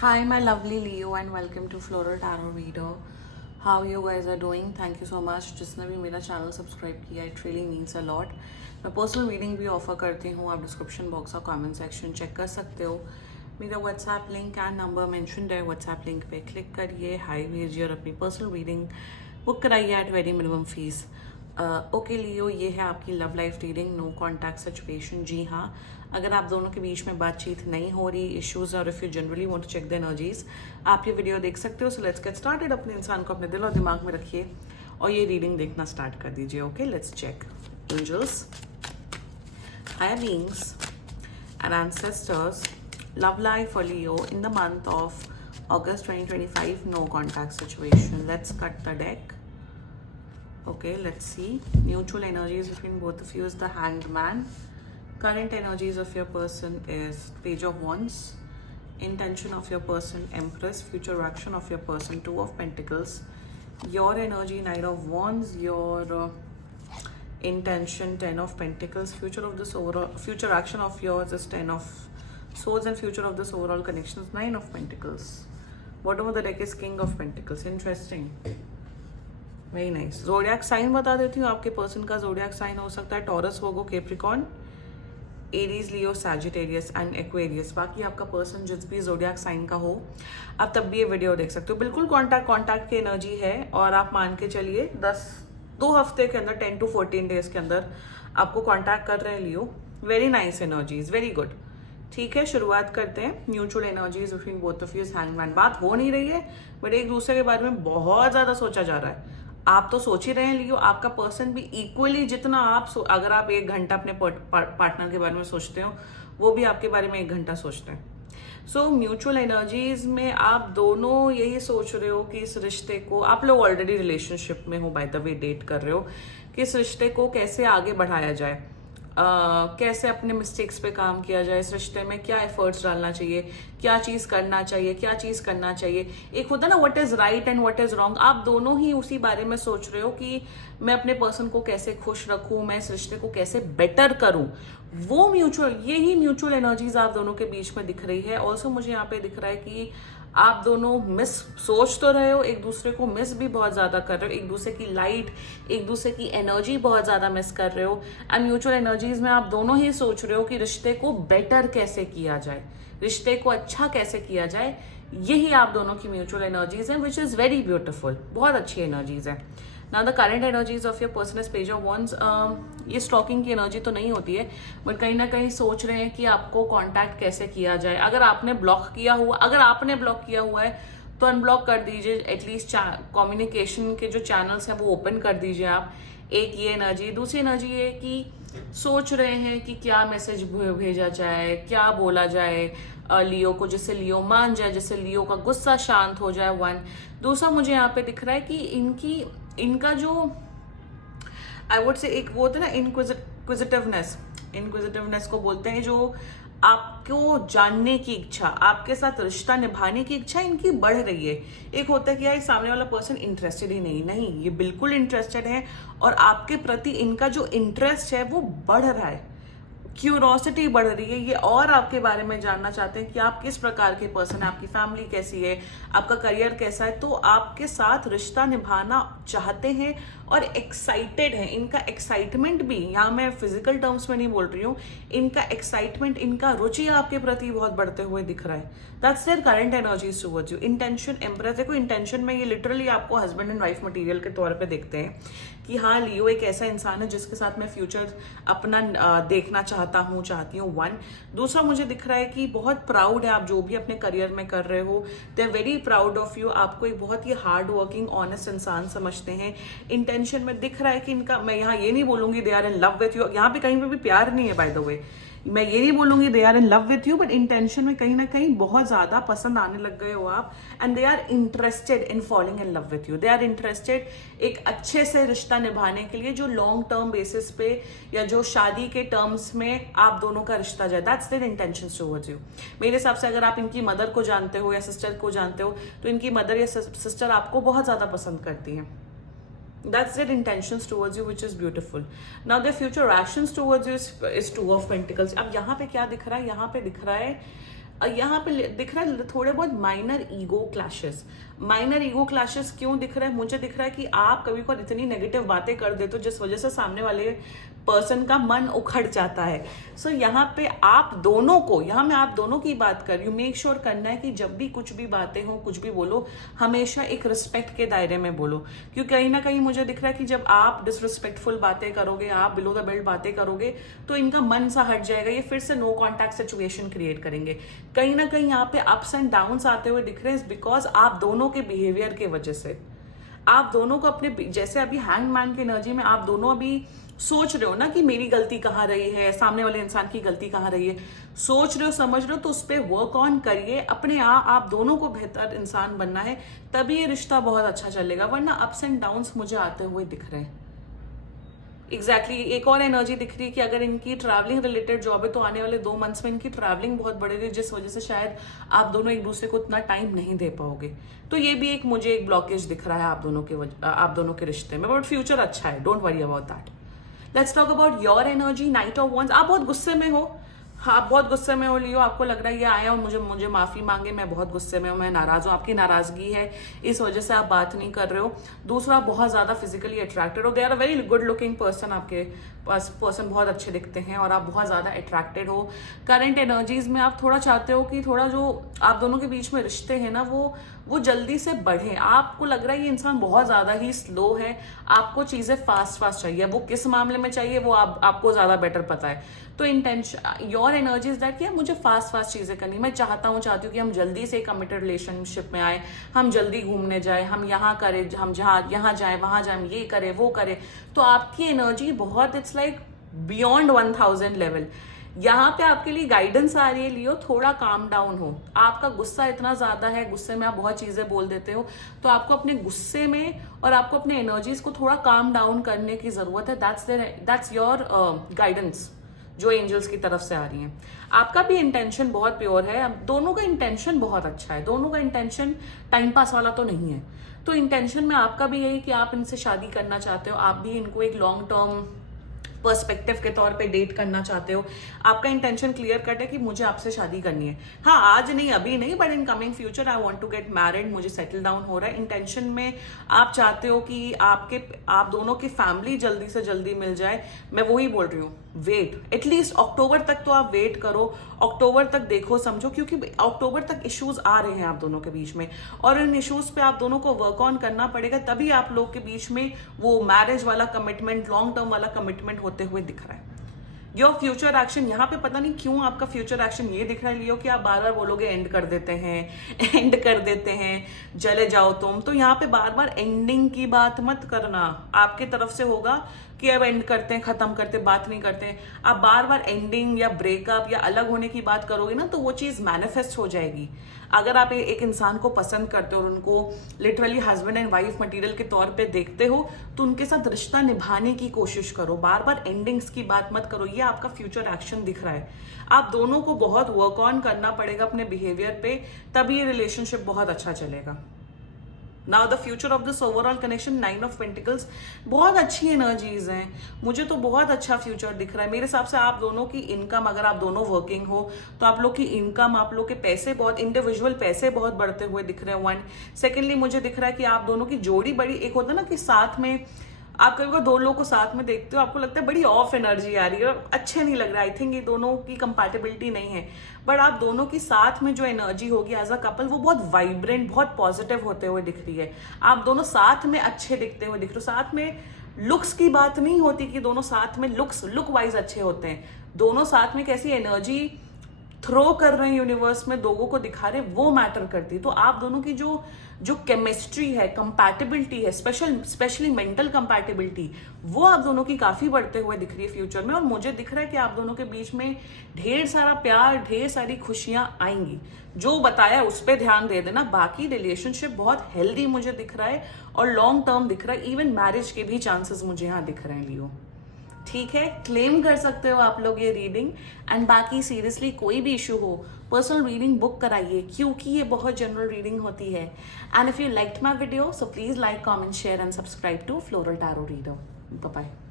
Hi, my lovely Leo, and welcome to Floral Tarot Reader. How you guys are doing? Thank you so much. जिसने भी मेरा channel subscribe किया, it really means a lot. मैं personal reading भी offer करती हूँ. आप description box और कमेंट सेक्शन चेक कर सकते हो. मेरा WhatsApp link and number mentioned है. व्हाट्सएप लिंक पे क्लिक करिए, हाई भेजिए और अपनी पर्सनल रीडिंग बुक कराइए at very minimum fees. Okay Leo, ये है आपकी love life reading. No contact situation. जी हाँ, अगर आप दोनों के बीच में बातचीत नहीं हो रही, इश्यूज, और if you generally want to check the energies, आप ये वीडियो देख सकते हो. So let's get started. अपने इंसान को अपने दिल और दिमाग में रखिए और ये रीडिंग देखना स्टार्ट कर दीजिए. Okay, let's check. Angels, higher beings and ancestors, love life for Leo in the month of August 2025. No contact situation. Let's cut the deck. Okay, let's see. Mutual energies between both of you is the Hanged Man. Current energies of your person is Page of Wands. Intention of your person, Empress. Future action of your person, Two of Pentacles. Your energy, Knight of Wands. Your intention, Ten of Pentacles. Future action of yours is Ten of Swords, and future of this overall connection is Nine of Pentacles. Bottom of the deck is King of Pentacles. Interesting. Very nice. Zodiac sign बता देती हूँ. आपके person का जोडियाक sign हो सकता है taurus, Virgo, Capricorn, Aries, Leo, Sagittarius and Aquarius. बाकी आपका पर्सन जिस भी जोडियाक साइन का हो, आप तब भी ये वीडियो देख सकते हो. बिल्कुल कॉन्टैक्ट की एनर्जी है और आप मान के चलिए 2 हफ्ते के अंदर, 10 to 14 डेज के अंदर आपको कॉन्टैक्ट कर रहे हैं Leo. Very nice energies, very good. ठीक है, शुरुआत करते हैं. Mutual energies between both of you is hangman. बात हो नहीं रही है बट एक दूसरे के बारे में बहुत ज्यादा सोचा जा रहा है. आप तो सोच ही रहे हैं लियो, आपका पर्सन भी इक्वली जितना आप अगर आप 1 घंटा अपने पार्टनर के बारे में सोचते हो, वो भी आपके बारे में 1 घंटा सोचते हैं. सो म्यूचुअल एनर्जीज में आप दोनों यही सोच रहे हो कि इस रिश्ते को, आप लोग ऑलरेडी रिलेशनशिप में हो, बाय द वे डेट कर रहे हो, कि इस रिश्ते को कैसे आगे बढ़ाया जाए, कैसे अपने मिस्टेक्स पे काम किया जाए, इस रिश्ते में क्या एफर्ट्स डालना चाहिए, क्या चीज़ करना चाहिए, क्या चीज़ करना चाहिए. एक होता है ना what is right and what is wrong. आप दोनों ही उसी बारे में सोच रहे हो कि मैं अपने पर्सन को कैसे खुश रखूं, मैं इस रिश्ते को कैसे बेटर करूं. वो यही म्यूचुअल एनर्जीज आप दोनों के बीच में दिख रही है. ऑल्सो मुझे यहाँ पे दिख रहा है कि आप दोनों मिस सोच तो रहे हो, एक दूसरे को मिस भी बहुत ज्यादा कर रहे हो, एक दूसरे की लाइट, एक दूसरे की एनर्जी बहुत ज्यादा मिस कर रहे हो. एंड म्यूचुअल एनर्जीज में आप दोनों ही सोच रहे हो कि रिश्ते को बेटर कैसे किया जाए, रिश्ते को अच्छा कैसे किया जाए. यही आप दोनों की म्यूचुअल एनर्जीज है, विच इज वेरी ब्यूटिफुल. बहुत अच्छी एनर्जीज है. Now the current energies of your person is page of wands. ये स्टॉकिंग की एनर्जी तो नहीं होती है बट कहीं ना कहीं सोच रहे हैं कि आपको कांटेक्ट कैसे किया जाए. अगर आपने ब्लॉक किया हुआ है तो अनब्लॉक कर दीजिए. एटलीस्ट कम्युनिकेशन के जो चैनल्स हैं वो ओपन कर दीजिए आप. एक ये एनर्जी. दूसरी एनर्जी ये कि सोच रहे हैं कि क्या मैसेज भेजा जाए, क्या बोला जाए लियो को, जिससे लियो मान जाए, जिससे लियो का गुस्सा शांत हो जाए. 1. दूसरा मुझे यहाँ पे दिख रहा है कि इनका जो आई वुड से एक वो होता है ना इनक्विजिटिवनेस को बोलते हैं, जो आपको जानने की इच्छा, आपके साथ रिश्ता निभाने की इच्छा इनकी बढ़ रही है. एक होता है कि यार सामने वाला पर्सन इंटरेस्टेड ही नहीं, ये बिल्कुल इंटरेस्टेड है और आपके प्रति इनका जो इंटरेस्ट है वो बढ़ रहा है, क्यूरोसिटी बढ़ रही है. ये और आपके बारे में जानना चाहते हैं कि आप किस प्रकार के पर्सन है, आपकी फैमिली कैसी है, आपका करियर कैसा है. तो आपके साथ रिश्ता निभाना चाहते हैं और एक्साइटेड हैं. इनका एक्साइटमेंट भी, यहाँ मैं फिजिकल टर्म्स में नहीं बोल रही हूँ, इनका एक्साइटमेंट, इनका रुचि आपके प्रति बहुत बढ़ते हुए दिख रहा है. That's their current energies towards you. Intention, empress. देखो इंटेंशन में ये लिटरली आपको हस्बैंड एंड वाइफ मटीरियल के तौर पे देखते हैं कि हाँ लियो एक ऐसा इंसान है जिसके साथ मैं फ्यूचर अपना देखना चाहती हूँ. 1. दूसरा मुझे दिख रहा है कि बहुत प्राउड है आप जो भी अपने करियर में कर रहे हो. They are very proud of you. आपको एक बहुत ही हार्ड वर्किंग ऑनेस्ट इंसान समझते हैं. इंटेंशन में दिख रहा है कि इनका, मैं यहाँ ये नहीं बोलूंगी they are in love with you, यहाँ पे कहीं पे भी प्यार नहीं है बाय द वे, मैं ये नहीं बोलूंगी they are in love with you, but intention में कहीं ना कहीं बहुत ज्यादा पसंद आने लग गए हो आप. And they are interested in falling in love with you. They are interested एक अच्छे से रिश्ता निभाने के लिए, जो लॉन्ग टर्म बेसिस पे या जो शादी के टर्म्स में आप दोनों का रिश्ता जाए. That's their intentions towards you. मेरे हिसाब से अगर आप इनकी मदर को जानते हो या सिस्टर को जानते हो तो इनकी मदर या सिस्टर आपको बहुत ज्यादा पसंद करती हैं. That's their intentions towards you, which is beautiful. Now their future actions towards you is Two of Pentacles. अब यहाँ पे क्या दिख रहा है? यहाँ पे दिख रहा है यहाँ पे दिख रहा है थोड़े बहुत minor ego clashes. Minor ego clashes क्यों दिख रहा है? मुझे दिख रहा है कि आप कभी कभी इतनी नेगेटिव बातें कर देते हो जिस वजह से सामने वाले पर्सन का मन उखड़ जाता है। सो यहाँ पे आप दोनों को, यहाँ मैं आप दोनों की बात कर रही हूँ, मेक श्योर करना है कि जब भी कुछ भी बातें हो, कुछ भी बोलो, हमेशा एक रिस्पेक्ट के दायरे में बोलो। क्योंकि कहीं ना कहीं मुझे दिख रहा है कि जब आप डिसरिस्पेक्टफुल बातें करोगे, आप बिलो द बेल्ट बातें करोगे, तो इनका मन सा हट जाएगा, ये फिर से नो कॉन्टैक्ट सिचुएशन क्रिएट करेंगे। कहीं ना कहीं यहाँ पे अप्स एंड डाउन्स आते हुए दिख रहे हैं बिकॉज आप दोनों के बिहेवियर के वजह से। आप दोनों को अपने, जैसे अभी हैंगमैन की एनर्जी में आप दोनों अभी सोच रहे हो ना कि मेरी गलती कहाँ रही है, सामने वाले इंसान की गलती कहाँ रही है, सोच रहे हो, समझ रहे हो, तो उस पर वर्क ऑन करिए। अपने आप दोनों को बेहतर इंसान बनना है, तभी ये रिश्ता बहुत अच्छा चलेगा, वरना अप्स एंड डाउन्स मुझे आते हुए दिख रहे हैं। एग्जैक्टली एक और एनर्जी दिख रही है कि अगर इनकी ट्रैवलिंग रिलेटेड जॉब है तो आने वाले 2 मंथ्स में इनकी ट्रैवलिंग बहुत बढ़ेगी, जिस वजह से शायद आप दोनों एक दूसरे को उतना टाइम नहीं दे पाओगे। तो ये भी एक मुझे एक ब्लॉकेज दिख रहा है आप दोनों के रिश्ते में, बट फ्यूचर अच्छा है, don't worry about that. Let's talk about your energy, knight of wands. आप बहुत गुस्से में हो, हाँ आप बहुत गुस्से में हो लियो, आपको लग रहा है ये आया और मुझे माफी मांगे, मैं बहुत गुस्से में हूँ, मैं नाराज हूँ, आपकी नाराजगी है, इस वजह से आप बात नहीं कर रहे हो। दूसरा, बहुत ज्यादा फिजिकली अट्रैक्टेड हो, they are a very good looking person, आपके पास पर्सन बहुत अच्छे दिखते हैं और आप बहुत ज्यादा अट्रैक्टेड हो। करंट एनर्जीज में आप थोड़ा चाहते हो कि थोड़ा जो आप दोनों के बीच में रिश्ते हैं ना वो जल्दी से बढ़े। आपको लग रहा है ये इंसान बहुत ज्यादा ही स्लो है, आपको चीजें फास्ट चाहिए। वो किस मामले में चाहिए वो आपको ज्यादा बेटर पता है। तो intention, your energy is that कि मुझे फास्ट चीजें करनी, मैं चाहती हूँ कि हम जल्दी से कमिटेड रिलेशनशिप में आए, हम जल्दी घूमने जाए, हम यहाँ करें, हम यहाँ जाए, वहां जाए, ये करे वो करे। तो आपकी एनर्जी बहुत, इट्स लाइक बियॉन्ड 1000 लेवल। यहाँ पे आपके लिए गाइडेंस आ रही है, लियो थोड़ा काम डाउन हो। आपका गुस्सा इतना ज्यादा है, गुस्से में आप बहुत चीजें बोल देते हो, तो आपको अपने गुस्से में और आपको अपने एनर्जीज को थोड़ा काम डाउन करने की जरूरत है। दैट्स योर गाइडेंस जो एंजल्स की तरफ से आ रही हैं। आपका भी इंटेंशन बहुत प्योर है, दोनों का इंटेंशन बहुत अच्छा है, दोनों का इंटेंशन टाइम पास वाला तो नहीं है। तो इंटेंशन में आपका भी यही कि आप इनसे शादी करना चाहते हो, आप भी इनको एक लॉन्ग टर्म पर्सपेक्टिव के तौर पे डेट करना चाहते हो। आपका इंटेंशन क्लियर कट है कि मुझे आपसे शादी करनी है, हाँ आज नहीं, अभी नहीं, but in coming future I want to get married, मुझे सेटल डाउन हो रहा है। इंटेंशन में आप चाहते हो कि आप दोनों की फैमिली जल्दी से जल्दी मिल जाए। मैं वही बोल रही हूँ, वेट, एटलीस्ट अक्टूबर तक तो आप वेट करो, अक्टूबर तक देखो समझो, क्योंकि अक्टूबर तक इश्यूज आ रहे हैं आप दोनों के बीच में, और इन इश्यूज पे आप दोनों को वर्क ऑन करना पड़ेगा, तभी आप लोग के बीच में वो मैरिज वाला कमिटमेंट, लॉन्ग टर्म वाला कमिटमेंट होते हुए दिख रहा है। योर फ्यूचर एक्शन, यहाँ पे पता नहीं क्यों आपका फ्यूचर एक्शन ये दिख रहा है लियो कि आप बार बार बोलोगे एंड कर देते हैं, एंड कर देते हैं, चले जाओ तुम। तो यहाँ पे बार बार एंडिंग की बात मत करना, आपके तरफ से होगा कि अब एंड करते हैं, खत्म करते, बात नहीं करते हैं। आप बार बार एंडिंग या ब्रेकअप या अलग होने की बात करोगे ना, तो वो चीज मैनिफेस्ट हो जाएगी। अगर आप एक इंसान को पसंद करते हो और उनको literally husband and wife material के तौर पे देखते हो, तो उनके साथ रिश्ता निभाने की कोशिश करो, बार बार एंडिंग्स की बात मत करो। ये आपका फ्यूचर एक्शन दिख रहा है। आप दोनों को बहुत वर्क ऑन करना पड़ेगा अपने बिहेवियर पे, तभी ये रिलेशनशिप बहुत अच्छा चलेगा। Now the future of this overall connection, 9 of pentacles, बहुत अच्छी एनर्जीज हैं, मुझे तो बहुत अच्छा फ्यूचर दिख रहा है। मेरे हिसाब से आप दोनों की इनकम, अगर आप दोनों वर्किंग हो तो आप लोग की इनकम, आप लोग के पैसे, बहुत इंडिविजुअल पैसे बहुत बढ़ते हुए दिख रहे हैं। 1 सेकेंडली मुझे दिख रहा है कि आप दोनों की जोड़ी बड़ी, एक होता है ना कि साथ में आप कभी दो लोगों को साथ में देखते हो, आपको लगता है बड़ी ऑफ एनर्जी आ रही है, अच्छे नहीं लग रहा। आई थिंक ये दोनों की कंपैटिबिलिटी नहीं है, बट आप दोनों की साथ में जो एनर्जी होगी एज अ कपल, वो बहुत वाइब्रेंट, बहुत पॉजिटिव होते हुए दिख रही है। आप दोनों साथ में अच्छे दिखते हुए दिख रहे हो। साथ में लुक्स की बात नहीं होती कि दोनों साथ में लुक वाइज अच्छे होते हैं, दोनों साथ में कैसी एनर्जी थ्रो कर रहे हैं यूनिवर्स में, लोगों को दिखा रहे, वो मैटर करती है। तो आप दोनों की जो केमिस्ट्री है, कंपैटिबिलिटी है, स्पेशली मेंटल कंपैटिबिलिटी, वो आप दोनों की काफी बढ़ते हुए दिख रही है फ्यूचर में। और मुझे दिख रहा है कि आप दोनों के बीच में ढेर सारा प्यार, ढेर सारी खुशियां आएंगी। जो बताया उस पर ध्यान दे देना। बाकी रिलेशनशिप बहुत हेल्दी मुझे दिख रहा है और लॉन्ग टर्म दिख रहा है, इवन मैरिज के भी चांसेस मुझे यहाँ दिख रहे हैं लियो। ठीक है, क्लेम कर सकते हो आप लोग ये रीडिंग। एंड बाकी सीरियसली कोई भी इशू हो, पर्सनल रीडिंग बुक कराइए, क्योंकि ये बहुत जनरल रीडिंग होती है। And if you liked my video, so please like, comment, share and subscribe to floral tarot reader. Bye bye.